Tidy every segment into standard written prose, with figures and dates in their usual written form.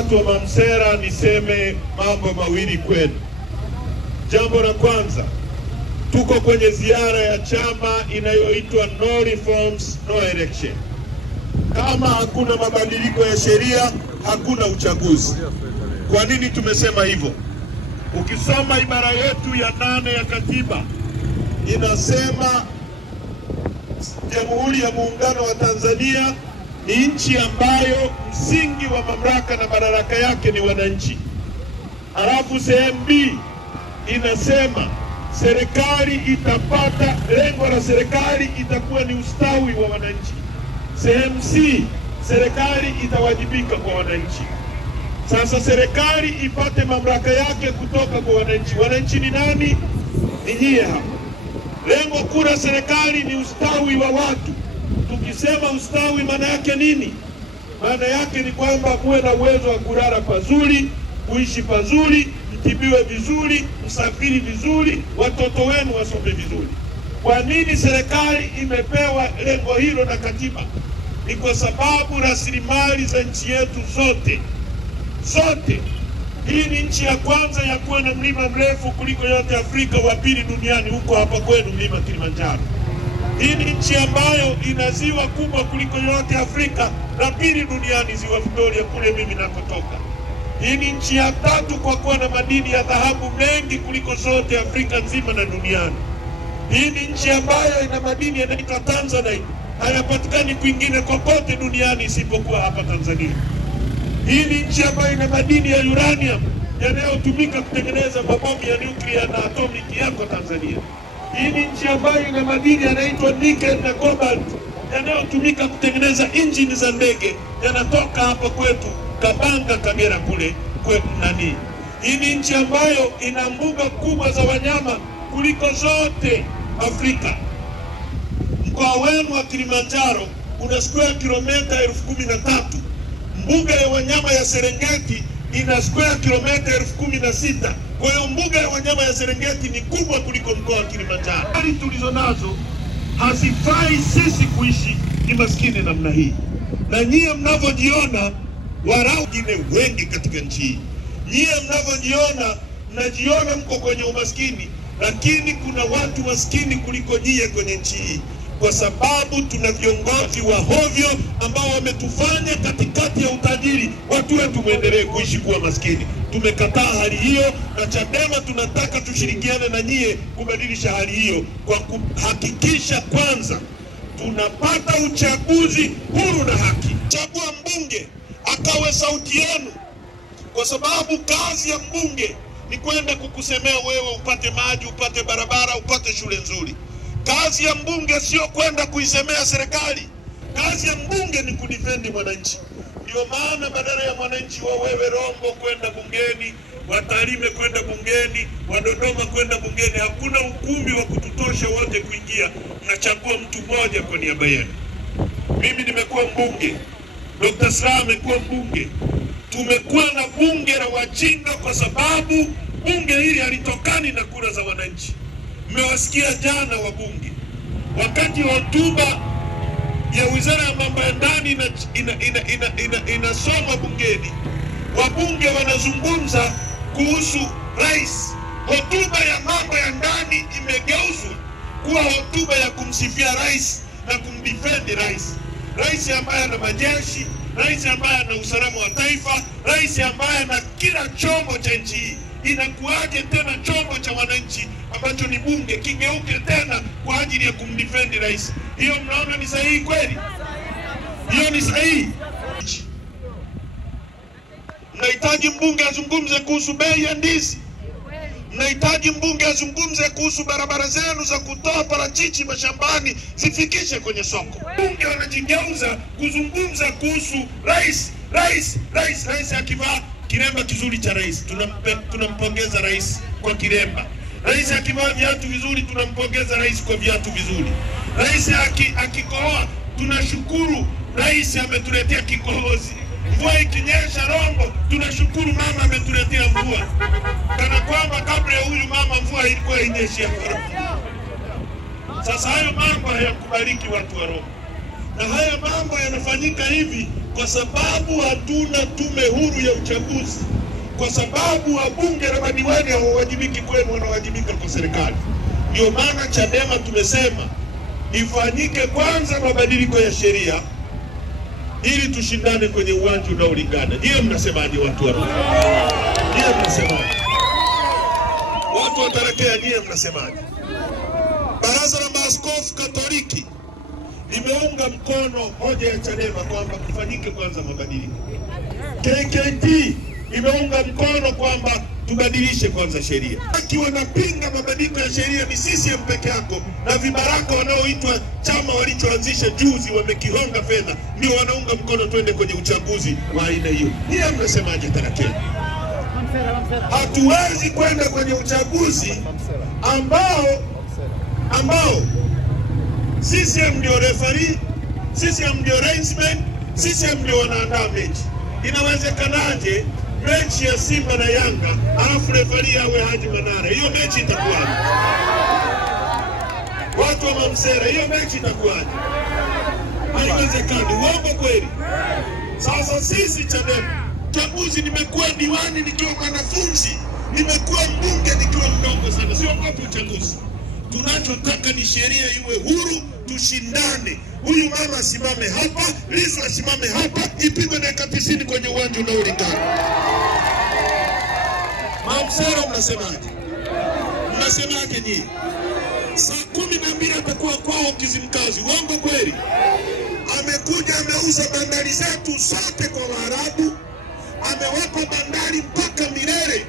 Watu wa Mamsera, niseme mambo mawili kwenu. Jambo la kwanza, tuko kwenye ziara ya chama inayoitwa No Reforms, No Election. Kama hakuna mabadiliko ya sheria, hakuna uchaguzi. Kwa nini tumesema hivyo? Ukisoma ibara yetu ya 8 ya katiba, inasema Jamhuri ya Muungano wa Tanzania ni nchi ambayo msingi wa mamlaka na madaraka yake ni wananchi. Halafu sehemu B inasema serikali itapata, lengo la serikali itakuwa ni ustawi wa wananchi. Sehemu C, serikali itawajibika kwa wananchi. Sasa serikali ipate mamlaka yake kutoka kwa wananchi. Wananchi ni nani? Ni nyie hapa. Lengo kuu la serikali ni ustawi wa watu. Tukisema ustawi maana yake nini? Maana yake ni kwamba muwe na uwezo wa kulala pazuri, kuishi pazuri, mtibiwe vizuri, msafiri vizuri, watoto wenu wasome vizuri. Kwa nini serikali imepewa lengo hilo na katiba? Ni kwa sababu rasilimali za nchi yetu zote, hii ni nchi ya kwanza ya kuwa na mlima mrefu kuliko yote Afrika, wa pili duniani huko hapa kwenu mlima Kilimanjaro. Hii ni nchi ambayo ina ziwa kubwa kuliko yote Afrika, la pili duniani ziwa Victoria kule mimi nakotoka. Hii ni nchi ya 3 kwa kuwa na madini ya dhahabu mengi kuliko zote Afrika nzima na duniani. Hii ni nchi ambayo ina madini yanaitwa Tanzanite, hayapatikani kwingine kokote duniani isipokuwa hapa Tanzania. Hii ni nchi ambayo ina madini ya uranium yanayotumika kutengeneza mabomu ya nuclear na atomic yako Tanzania. Hii ni nchi ambayo ina madini yanaitwa nickel na cobalt yanayotumika kutengeneza injini za ndege, yanatoka hapa kwetu Kabanga, Kagera kule kwetu nani. Hii ni nchi ambayo ina mbuga kubwa za wanyama kuliko zote Afrika. Mkoa wenu wa Kilimanjaro una square kilomita 13,000. Mbuga ya wanyama ya Serengeti ina square kilomita 16,000. Kwa hiyo mbuga ya wanyama ya Serengeti ni kubwa kuliko mkoa wa Kilimanjaro. Hali tulizo nazo hazifai sisi kuishi ni maskini namna hii. Na nyie mnavyojiona, warau wengine wengi katika nchi hii, nyie mnavyojiona, mnajiona mko kwenye umaskini, lakini kuna watu maskini kuliko nyie kwenye nchi hii, kwa sababu tuna viongozi wa hovyo ambao wametufanya katikati ya utajiri watu wetu muendelee kuishi kuwa maskini. Tumekataa hali hiyo, na Chadema tunataka tushirikiane na nyie kubadilisha hali hiyo kwa kuhakikisha kwanza tunapata uchaguzi huru na haki. Chagua mbunge akawe sauti yenu, kwa sababu kazi ya mbunge ni kwenda kukusemea wewe upate maji, upate barabara, upate shule nzuri. Kazi ya mbunge sio kwenda kuisemea serikali. Kazi ya mbunge ni kudifendi mwananchi. Ndio maana badala ya mwananchi wa wewe Rombo kwenda bungeni, wa Tarime kwenda bungeni, wa Dodoma kwenda bungeni, hakuna ukumbi wa kututosha wote kuingia. Mnachagua mtu mmoja kwa niaba yenu. Mimi nimekuwa mbunge, Dr. Slaa amekuwa mbunge. Tumekuwa na bunge la wajinga kwa sababu bunge hili halitokani na kura za wananchi. Mmewasikia jana wabunge wakati hotuba ya Wizara ya Mambo ya Ndani inasoma bungeni, wabunge wanazungumza kuhusu rais. Hotuba ya mambo ya ndani imegeuzwa kuwa hotuba ya kumsifia rais na kumdefend rais. Rais ambaye ana majeshi, rais ambaye ana usalama wa taifa, rais ambaye ana kila chombo cha nchi hii. Inakuwaje tena chombo cha wananchi ambacho ni bunge kigeuke tena kwa ajili ya kumdefend rais? Hiyo mnaona ni sahihi kweli? Hiyo ni sahihi? Mnahitaji mbunge azungumze kuhusu bei ya ndizi. Mnahitaji mbunge azungumze kuhusu barabara zenu za kutoa parachichi mashambani zifikishe kwenye soko. Bunge wanajigeuza kuzungumza kuhusu rais. Rais akivaa kiremba kizuri cha rais, tunampongeza rais kwa kiremba. Rais akivaa viatu vizuri, tunampongeza rais kwa viatu vizuri. Rais akikohoa, tunashukuru rais ametuletea kikohozi. Mvua ikinyesha Rombo, tunashukuru mama ametuletea mvua. Kana kwamba kabla ya huyu mama mvua ilikuwa inyesha Rombo. Sasa hayo mambo hayakubaliki watu wa Rombo. Na haya mambo yanafanyika hivi kwa sababu hatuna tume huru ya uchaguzi, kwa sababu wabunge na madiwani hawawajibiki kwenu, wanawajibika kwa serikali. Ndio maana Chadema tumesema ifanyike kwanza mabadiliko ya sheria ili tushindane kwenye uwanja unaolingana. Ndiye mnasemaje watu wa? Ndiye mnasemaje? Watu wa Tarakea ndiye mnasemaje? Baraza la Maaskofu Katoliki limeunga mkono hoja ya Chadema kwamba kufanyike kwanza mabadiliko. KKT imeunga mkono kwamba tubadilishe kwanza sheria. Akiwa napinga mabadiliko ya sheria ni CCM peke yako, na vibaraka wanaoitwa chama walichoanzisha juzi wamekihonga fedha ndio wanaunga mkono twende kwenye uchaguzi wa aina hiyo. Ndiye mnasemaje Tarakea? Hatuwezi kwenda kwenye uchaguzi ambao CCM ndio referee, CCM ndio linesman, CCM ndio wanaandaa mechi. Inawezekanaje mechi ya Simba na Yanga alafu referee awe Haji Manara? Hiyo mechi itakuwaje? Watu wa Mamsera, hiyo mechi itakuwaje? Haiwezekani. Uongo kweli? Sasa sisi Chadema, chaguzi nimekuwa diwani nikiwa mwanafunzi, nimekuwa mbunge nikiwa mdogo sana, siogopi uchaguzi. Tunachotaka ni sheria iwe huru, tushindane. Huyu mama asimame hapa, Lissu asimame hapa, ipigwe dakika 90 kwenye uwanja unaolingana. Mamsera mnasemaje? Mnasemaje nyinyi? Saa 12 atakuwa kwao Kizimkazi. Uongo kweli? Amekuja ameuza bandari zetu zote kwa Waarabu, amewapa bandari mpaka milele,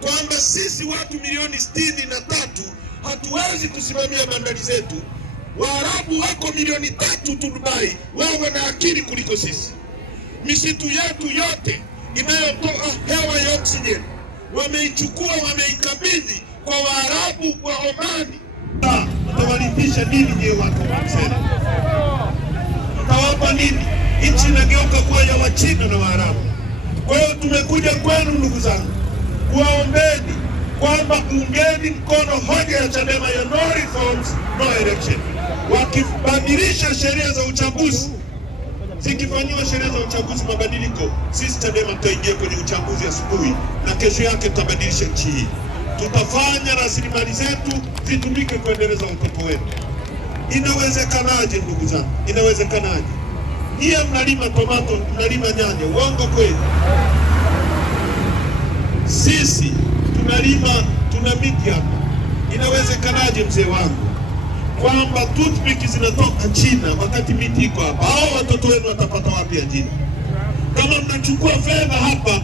kwamba sisi watu milioni 63 hatuwezi kusimamia bandari zetu. Waarabu wako milioni 3 tu Dubai, wao wana akili kuliko sisi. Misitu yetu yote inayotoa hewa ya oksijeni wameichukua, wameikabidhi kwa Waarabu wa Omani. Mtawalipisha nini je watu wa Mamsera? Mtawapa nini? Nchi inageuka kuwa ya Wachina na Waarabu. Kwa hiyo tumekuja kwenu ndugu zangu kuwaombeni kwamba ungeni mkono hoja ya Chadema ya no reforms, no election. Wakibadilisha sheria za uchaguzi, zikifanyiwa sheria za uchaguzi mabadiliko, sisi Chadema tutaingia kwenye uchaguzi asubuhi na kesho yake tutabadilisha nchi hii. Tutafanya rasilimali zetu zitumike kuendeleza upepo wetu. Inawezekanaje ndugu zangu? Inawezekanaje? Nyie mnalima tomato, mnalima nyanya. Uongo kweli? Sisi tunalima, tuna miti hapa. Inawezekanaje mzee wangu kwamba toothpick zinatoka China wakati miti iko hapa? Hao watoto wenu watapata wapi ajira? Kama mnachukua fedha hapa,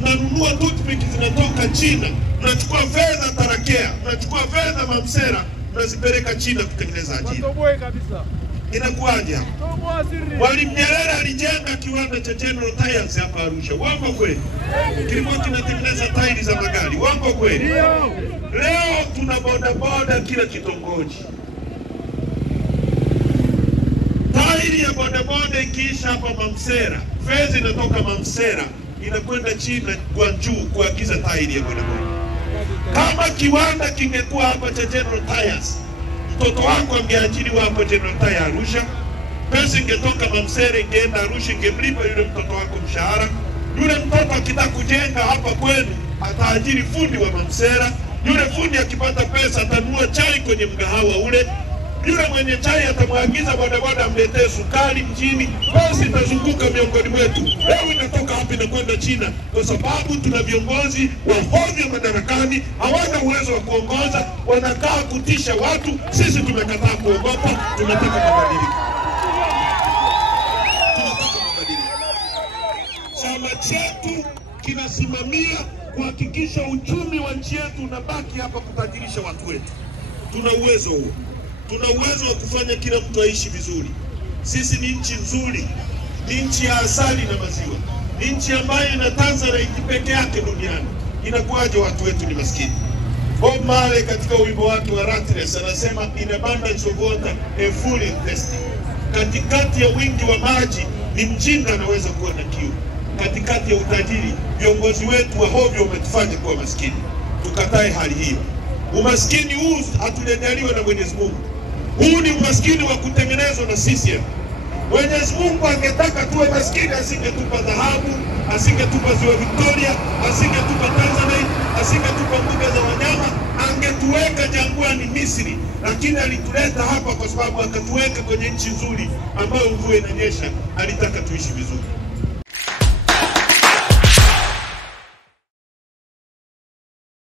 mnanunua toothpick zinatoka China, mnachukua fedha Tarakea, mnachukua fedha Mamsera, mnazipeleka China kutengeneza ajira. Inakuwaje hapa? Mwalimu Nyerere alijenga kiwanda cha General Tyres hapa Arusha. Uongo kweli? Kilikuwa kinatengeneza tairi za magari. Uongo kweli? Leo tuna bodaboda kila kitongoji. Tairi ya bodaboda ikiisha hapa Mamsera, fedha inatoka Mamsera inakwenda China Guangzhou kuagiza tairi ya bodaboda. Kama kiwanda kingekuwa hapa cha General Tyres, mtoto wako angeajiriwa hapa General Tyres Arusha, pesa ingetoka Mamsera ingeenda Arusha, ingemlipa yule mtoto wako mshahara. Yule mtoto akitaka kujenga hapa kwenu ataajiri fundi wa Mamsera. Yule fundi akipata pesa atanunua chai kwenye mgahawa ule. Yule mwenye chai atamwagiza bodaboda amletee sukari mjini. Pesa itazunguka miongoni mwetu. Leo inatoka hapa na kwenda China kwa sababu tuna viongozi wa hovyo madarakani, hawana uwezo wa kuongoza, wanakaa kutisha watu. Sisi tumekataa kuogopa, tunataka mabadiliko. Tunataka mabadiliko. Chama chetu kinasimamia kuhakikisha uchumi wa nchi yetu unabaki hapa kutajirisha watu wetu. Tuna uwezo huo. Tuna uwezo wa kufanya kila mtu aishi vizuri. Sisi ni nchi nzuri, ni nchi ya asali na maziwa, ni nchi ambayo ina Tanzanite peke yake duniani. Inakuwaje watu wetu ni maskini? Bob Marley katika wimbo wake wa Rattles anasema in abundance of water a fool is thirsty. Katikati ya wingi wa maji ni mjinga anaweza kuwa na kiu. Katikati ya utajiri viongozi wetu wa hovyo wametufanya kuwa maskini. Tukatae hali hiyo. Umaskini huu hatujaliwa na Mwenyezi Mungu. Huu ni umaskini wa kutengenezwa na CCM. Mwenyezi Mungu angetaka tuwe maskini, asingetupa dhahabu, asingetupa ziwa Victoria, asingetupa Tanzania, asingetupa mbuga za wanyama, angetuweka jangwani Misri. Lakini alituleta hapa kwa sababu akatuweka kwenye nchi nzuri ambayo mvua inanyesha. Alitaka tuishi vizuri.